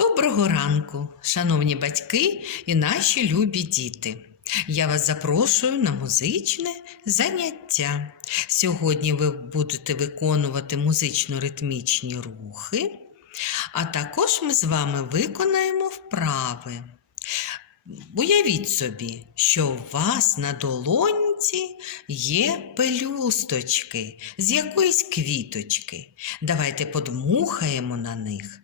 Доброго ранку, шановні батьки і наші любі діти. Я вас запрошую на музичне заняття. Сьогодні ви будете виконувати музично-ритмічні рухи, а також ми з вами виконаємо вправи. Уявіть собі, що у вас на долоньці є пелюсточки з якоїсь квіточки. Давайте подмухаємо на них.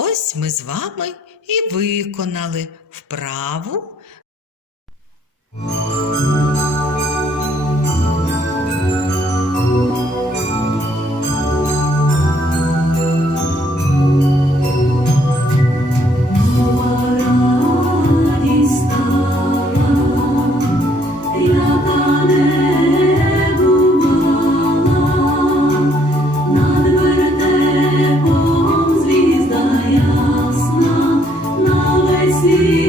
Ось ми з вами і виконали вправу. слів.